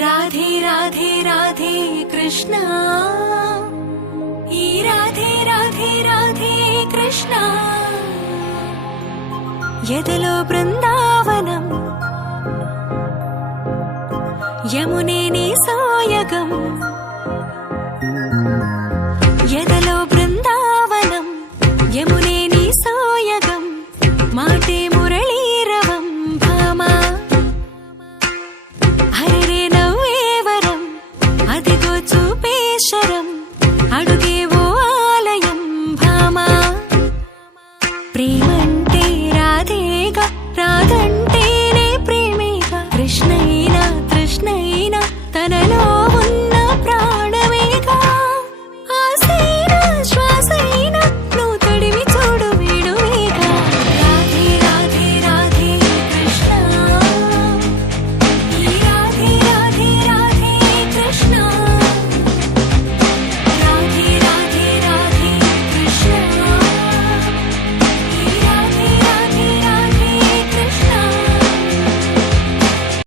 రాధే రాధే రాధే కృష్ణ, ఈ రాధే రాధే రాధే కృష్ణ, ఎదలో బృందావనం యమునే నీ సాయగం,